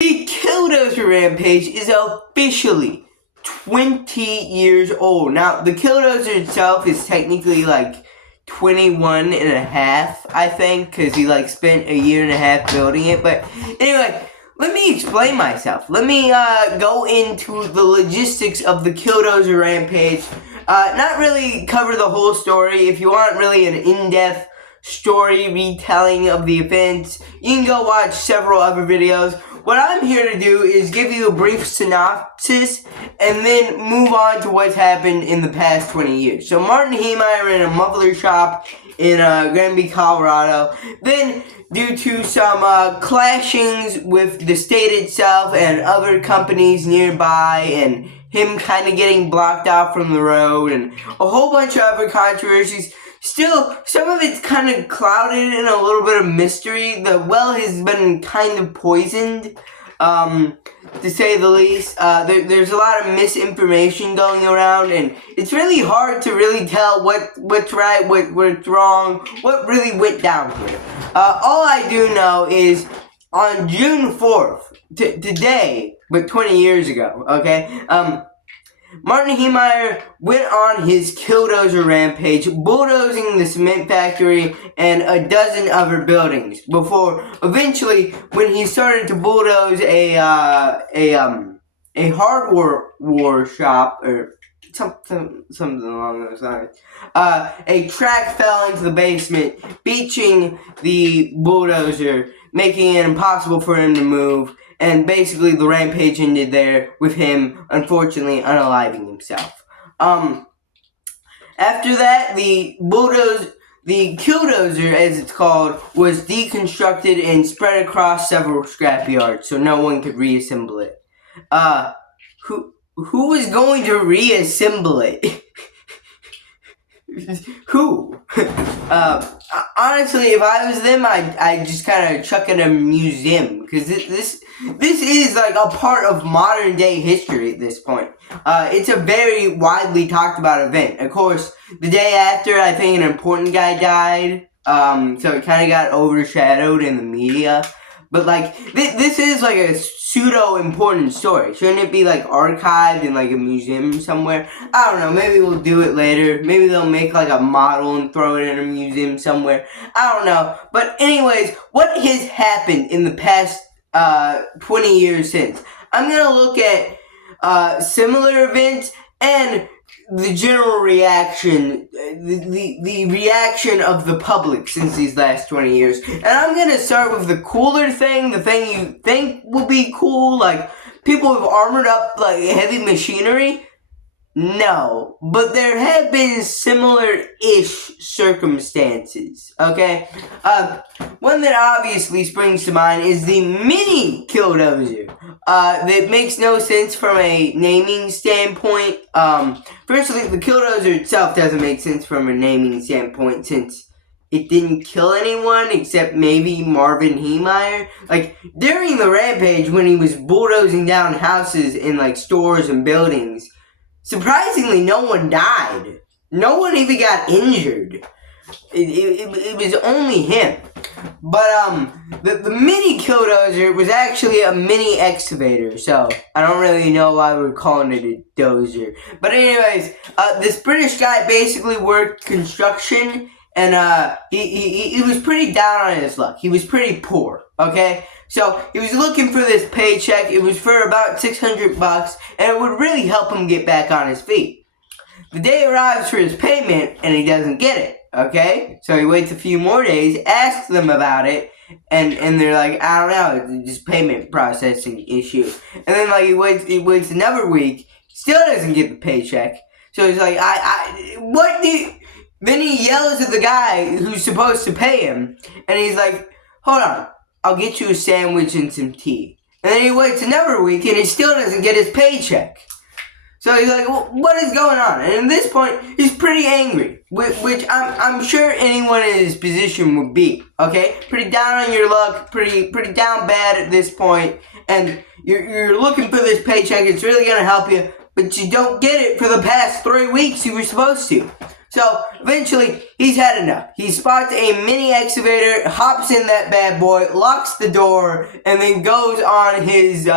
The killdozer rampage is officially 20 years old. Now, the killdozer itself is technically like 21 and a half, I think, because he like spent a year and a half building it. But anyway, let me explain myself. Let me go into the logistics of the killdozer rampage. Not really cover the whole story. If you want really an in-depth story retelling of the events, you can go watch several other videos. What I'm here to do is give you a brief synopsis and then move on to what's happened in the past 20 years. So Martin Heemeyer ran a muffler shop in Granby, Colorado. Then, due to some clashings with the state itself and other companies nearby, and him kind of getting blocked off from the road, and a whole bunch of other controversies. Still, some of it's kind of clouded in a little bit of mystery. The well has been kind of poisoned, to say the least. There's a lot of misinformation going around, and it's really hard to really tell what's right, what's wrong, what really went down here. All I do know is on June 4th, today, but 20 years ago, okay, Martin Heemeyer went on his killdozer rampage, bulldozing the cement factory and a dozen other buildings, before eventually, when he started to bulldoze a hardware shop, or something along those lines, a track fell into the basement, beaching the bulldozer, making it impossible for him to move. And basically, the rampage ended there with him, unfortunately, unaliving himself. After that, the killdozer, as it's called, was deconstructed and spread across several scrapyards, so no one could reassemble it. Who was going to reassemble it? Who? Honestly, if I was them, I'd just kind of chuck it in a museum, because this is like a part of modern day history at this point. It's a very widely talked about event. Of course, the day after, I think an important guy died, so it kind of got overshadowed in the media. But like, this is like a pseudo-important story. Shouldn't it be like archived in like a museum somewhere? I don't know, maybe we'll do it later. Maybe they'll make like a model and throw it in a museum somewhere. I don't know. But anyways, what has happened in the past 20 years since? I'm gonna look at similar events and the general reaction, the reaction of the public since these last 20 years. And I'm gonna start with the cooler thing, the thing you think will be cool, like people have armored up like heavy machinery. No, but there have been similar-ish circumstances, okay? One that obviously springs to mind is the mini killdozer. That makes no sense from a naming standpoint. Firstly, the killdozer itself doesn't make sense from a naming standpoint, since it didn't kill anyone except maybe Marvin Heemeyer. Like, during the rampage, when he was bulldozing down houses in like stores and buildings, surprisingly, no one died. No one even got injured. It was only him. But, the mini killdozer was actually a mini excavator, so I don't really know why we're calling it a dozer. But anyways, this British guy basically worked construction, and, he was pretty down on his luck. He was pretty poor, okay? So, he was looking for this paycheck. It was for about $600, and it would really help him get back on his feet. The day arrives for his payment, and he doesn't get it, okay? So, he waits a few more days, asks them about it, and they're like, I don't know, it's just payment processing issue. And then, like, he waits another week, still doesn't get the paycheck. So, he's like, what do you... Then he yells at the guy who's supposed to pay him, and he's like, hold on. I'll get you a sandwich and some tea. And then he waits another week and he still doesn't get his paycheck. So he's like, well, what is going on? And at this point, he's pretty angry, which I'm sure anyone in his position would be, okay? Pretty down on your luck, pretty down bad at this point, and you're looking for this paycheck. It's really going to help you, but you don't get it for the past 3 weeks you were supposed to. So eventually, he's had enough. He spots a mini excavator, hops in that bad boy, locks the door, and then goes on his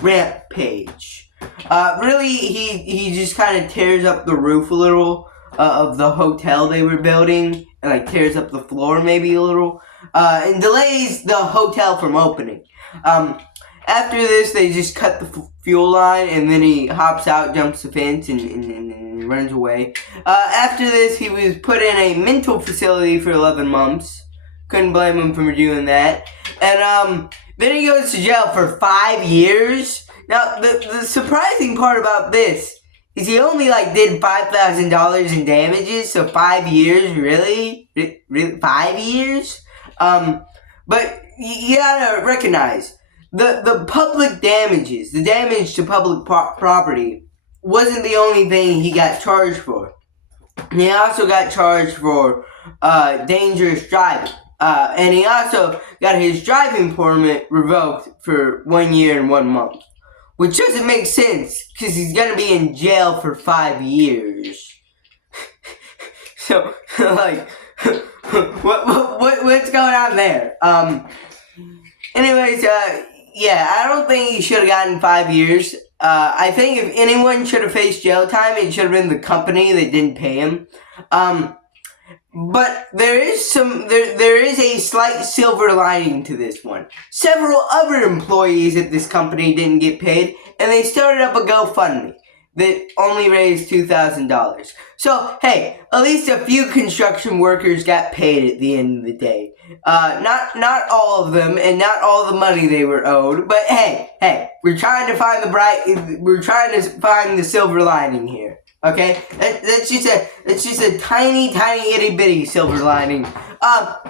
rampage. Really, he just kind of tears up the roof a little of the hotel they were building, and like tears up the floor maybe a little, and delays the hotel from opening. After this, they just cut the fuel line, and then he hops out, jumps the fence, and runs away. After this, he was put in a mental facility for 11 months. Couldn't blame him for doing that. And then he goes to jail for 5 years. Now, the surprising part about this is he only did $5,000 in damages, so 5 years, really? Really? 5 years? But you gotta recognize, the public damages, the damage to public property, wasn't the only thing he got charged for. He also got charged for dangerous driving. And he also got his driving permit revoked for 1 year and 1 month. Which doesn't make sense, because he's going to be in jail for 5 years. So, what's going on there? Anyways, yeah, I don't think he should have gotten 5 years. I think if anyone should have faced jail time, it should have been the company that didn't pay him. But there is a slight silver lining to this one. Several other employees at this company didn't get paid, and they started up a GoFundMe that only raised $2,000. So, hey, at least a few construction workers got paid at the end of the day. Not all of them, and not all the money they were owed, but hey, we're trying to find the silver lining here. Okay, that's just a tiny itty bitty silver lining. But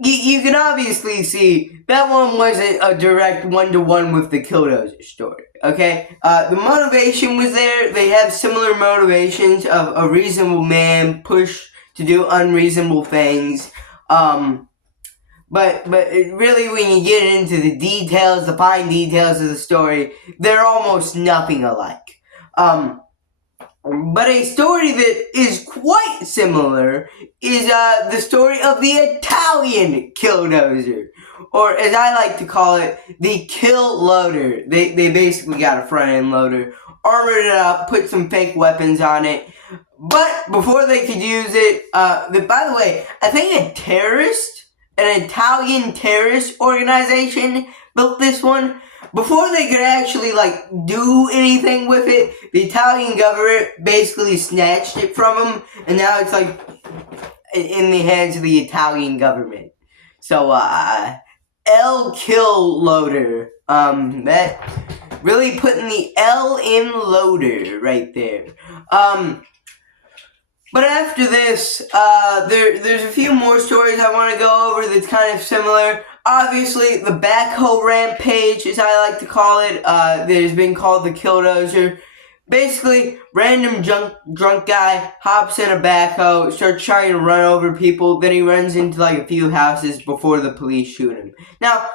you can obviously see that one wasn't a direct one-to-one with the killdozer story. Okay, the motivation was there. They have similar motivations of a reasonable man push to do unreasonable things. But really, when you get into the details, the fine details of the story, they're almost nothing alike. But a story that is quite similar is the story of the Italian killdozer, or as I like to call it, the kill loader. They basically got a front end loader, armored it up, put some fake weapons on it. But before they could use it, by the way, I think an Italian terrorist organization built this one. Before they could actually do anything with it, the Italian government basically snatched it from them, and now it's in the hands of the Italian government. So L kill loader. That really putting the L in loader right there. But after this, there's a few more stories I want to go over that's kind of similar. Obviously, the backhoe rampage, as I like to call it, that has been called the killdozer. Basically, random drunk guy hops in a backhoe, starts trying to run over people, then he runs into a few houses before the police shoot him. Now,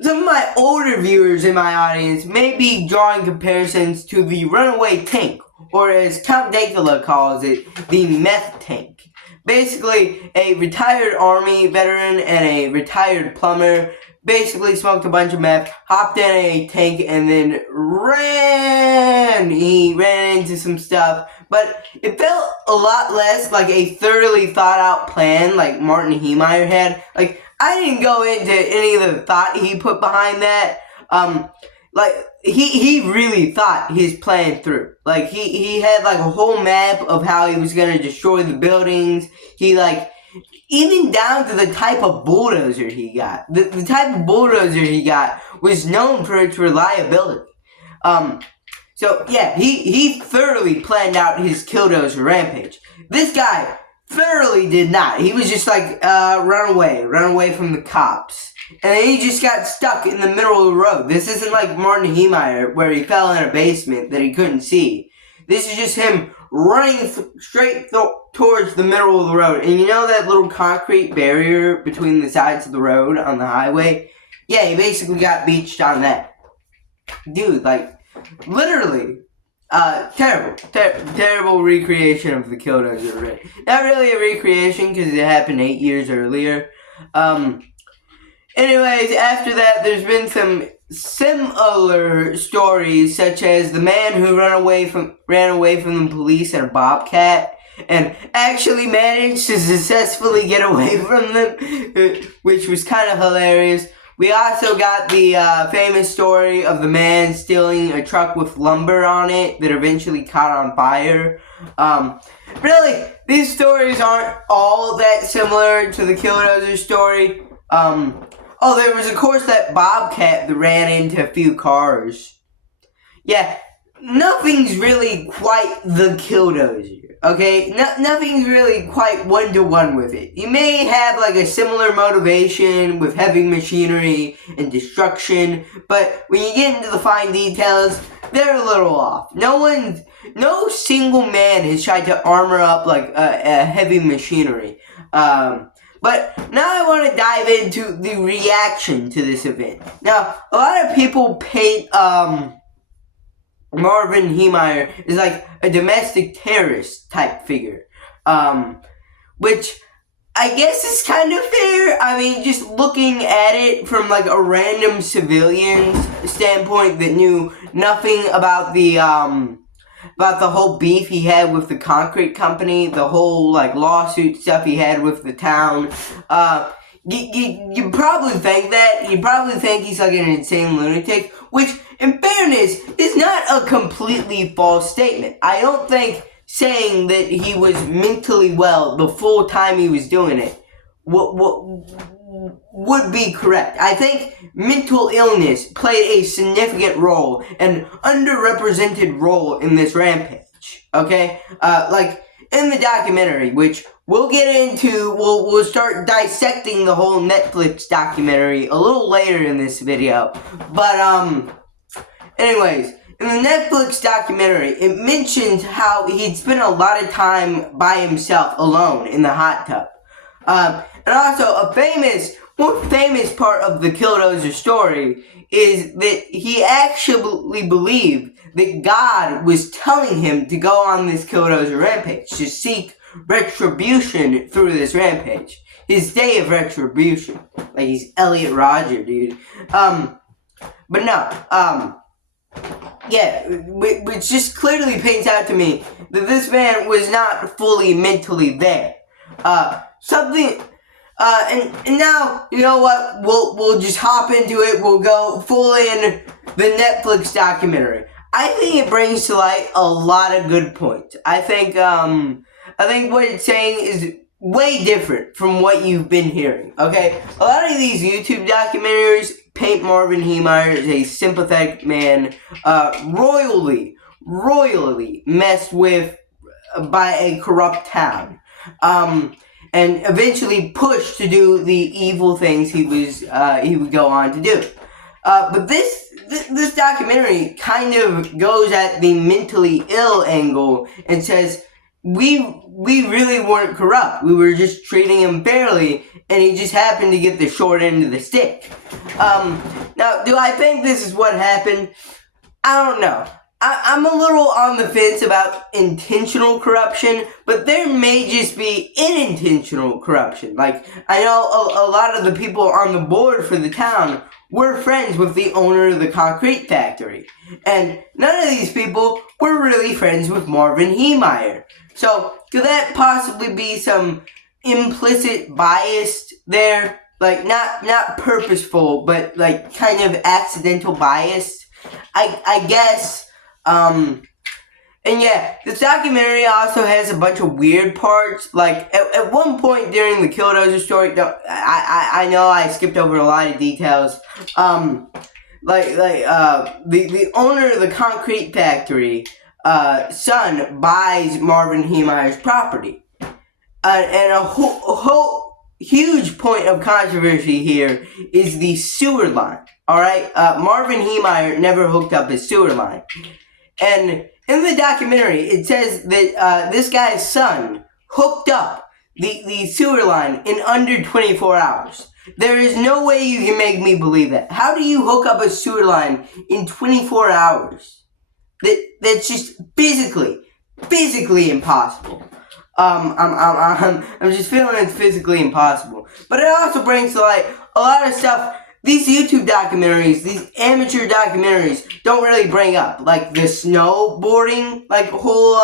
some of my older viewers in my audience may be drawing comparisons to the runaway tank, or as Count Dankula calls it, the meth tank. Basically, a retired Army veteran and a retired plumber basically smoked a bunch of meth, hopped in a tank, and then ran! He ran into some stuff, but it felt a lot less like a thoroughly thought-out plan like Martin Heemeyer had. I didn't go into any of the thought he put behind that. He really thought his plan through. He had a whole map of how he was gonna destroy the buildings. He even down to the type of bulldozer he got. The type of bulldozer he got was known for its reliability. So yeah, he thoroughly planned out his killdozer rampage. This guy thoroughly did not. He was just run away from the cops. And then he just got stuck in the middle of the road. This isn't like Martin Heemeyer, where he fell in a basement that he couldn't see. This is just him running straight towards the middle of the road. And you know that little concrete barrier between the sides of the road on the highway? Yeah, he basically got beached on that. Dude, literally. Terrible recreation of the killdozer, right? Not really a recreation because it happened 8 years earlier. Anyways, after that, there's been some similar stories, such as the man who ran away from the police in a bobcat and actually managed to successfully get away from them, which was kind of hilarious. We also got the famous story of the man stealing a truck with lumber on it that eventually caught on fire. Really, these stories aren't all that similar to the killdozer story. There was, of course, that bobcat that ran into a few cars. Yeah, nothing's really quite the killdozer, okay? Nothing's really quite one-to-one with it. You may have, like, a similar motivation with heavy machinery and destruction, but when you get into the fine details, they're a little off. No single man has tried to armor up, like, a heavy machinery. But now I want to dive into the reaction to this event. Now, a lot of people paint Marvin Heemeyer as like a domestic terrorist type figure, which I guess is kind of fair. I mean, just looking at it from like a random civilian's standpoint that knew nothing about the whole beef he had with the concrete company, the whole like lawsuit stuff he had with the town. You probably think that. You probably think he's like an insane lunatic, which, in fairness, is not a completely false statement. I don't think saying that he was mentally well the full time he was doing it would be correct. I think mental illness played a significant role, an underrepresented role in this rampage, okay? Like, in the documentary, which we'll get into, we'll start dissecting the whole Netflix documentary a little later in this video, but, anyways, in the Netflix documentary, it mentioned how he'd spent a lot of time by himself, alone, in the hot tub. And also, one famous part of the killdozer story is that he actually believed that God was telling him to go on this killdozer rampage, to seek retribution through this rampage. His day of retribution. Like he's Elliot Rodger, dude. But no, yeah, which just clearly paints out to me that this man was not fully mentally there. And now, you know what, we'll just hop into it, we'll go full in the Netflix documentary. I think it brings to light a lot of good points. I think what it's saying is way different from what you've been hearing, okay? A lot of these YouTube documentaries paint Marvin Heemeyer as a sympathetic man, royally messed with by a corrupt town. And eventually pushed to do the evil things he would go on to do. But this documentary kind of goes at the mentally ill angle and says, we really weren't corrupt. We were just treating him fairly, and he just happened to get the short end of the stick. Now, do I think this is what happened? I don't know. I'm a little on the fence about intentional corruption, but there may just be unintentional corruption. Like, I know a lot of the people on the board for the town were friends with the owner of the concrete factory. And none of these people were really friends with Marvin Heemeyer. So, could that possibly be some implicit bias there? Like, not purposeful, but like kind of accidental bias? I guess. And yeah, this documentary also has a bunch of weird parts. Like, at one point during the killdozer story, I know I skipped over a lot of details. The owner of the concrete factory, son buys Marvin Heemeyer's property. And a whole huge point of controversy here is the sewer line. Alright? Marvin Heemeyer never hooked up his sewer line. And in the documentary, it says that this guy's son hooked up the sewer line in under 24 hours. There is no way you can make me believe that. How do you hook up a sewer line in 24 hours? That's just physically impossible. I'm just feeling it's physically impossible. But it also brings to light a lot of stuff these YouTube documentaries, these amateur documentaries, don't really bring up. Like the snowboarding, like whole,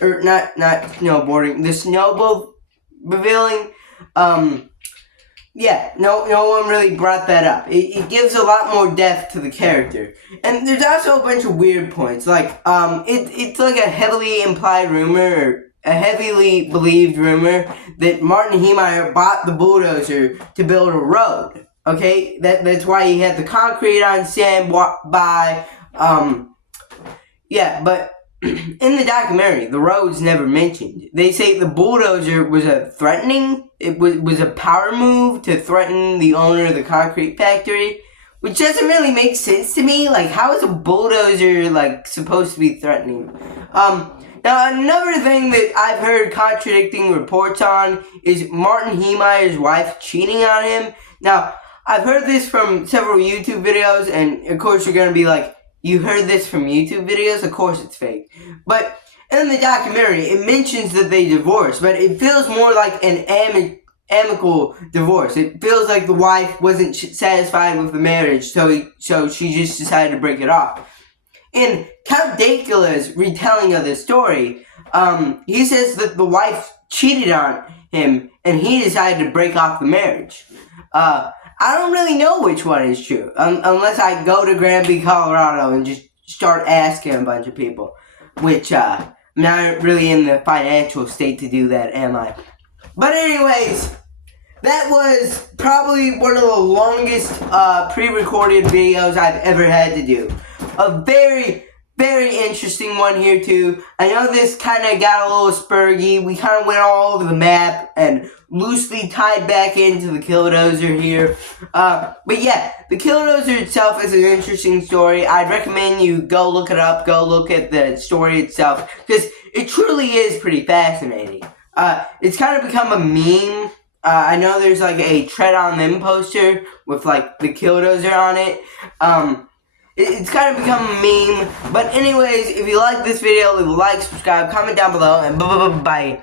or not snowboarding, the snowmobiling. Yeah, no one really brought that up. It gives a lot more depth to the character. And there's also a bunch of weird points. Like, it's like a heavily implied rumor, or a heavily believed rumor, that Martin Heemeyer bought the bulldozer to build a road. Okay? That's why he had the concrete on sand by, yeah, but in the documentary, the road's never mentioned. They say the bulldozer was a power move to threaten the owner of the concrete factory, which doesn't really make sense to me. Like, how is a bulldozer, like, supposed to be threatening? Now, another thing that I've heard contradicting reports on is Martin Heemeyer's wife cheating on him. Now, I've heard this from several YouTube videos, and of course you're going to be like, you heard this from YouTube videos? Of course it's fake. But in the documentary, it mentions that they divorced, but it feels more like an amicable divorce. It feels like the wife wasn't satisfied with the marriage, so she just decided to break it off. In Count Dacula's retelling of this story, he says that the wife cheated on him, and he decided to break off the marriage. I don't really know which one is true, unless I go to Granby, Colorado, and just start asking a bunch of people, which, I'm not really in the financial state to do that, am I? But anyways, that was probably one of the longest, pre-recorded videos I've ever had to do. A very, very interesting one here, too. I know this kind of got a little spurgy. We kind of went all over the map and loosely tied back into the killdozer here. But yeah, the killdozer itself is an interesting story. I'd recommend you go look it up, go look at the story itself, because it truly is pretty fascinating. It's kind of become a meme. I know there's like a Tread on Them poster with like the killdozer on it. It's kind of become a meme. But anyways, if you like this video, leave a like, subscribe, comment down below, and bye.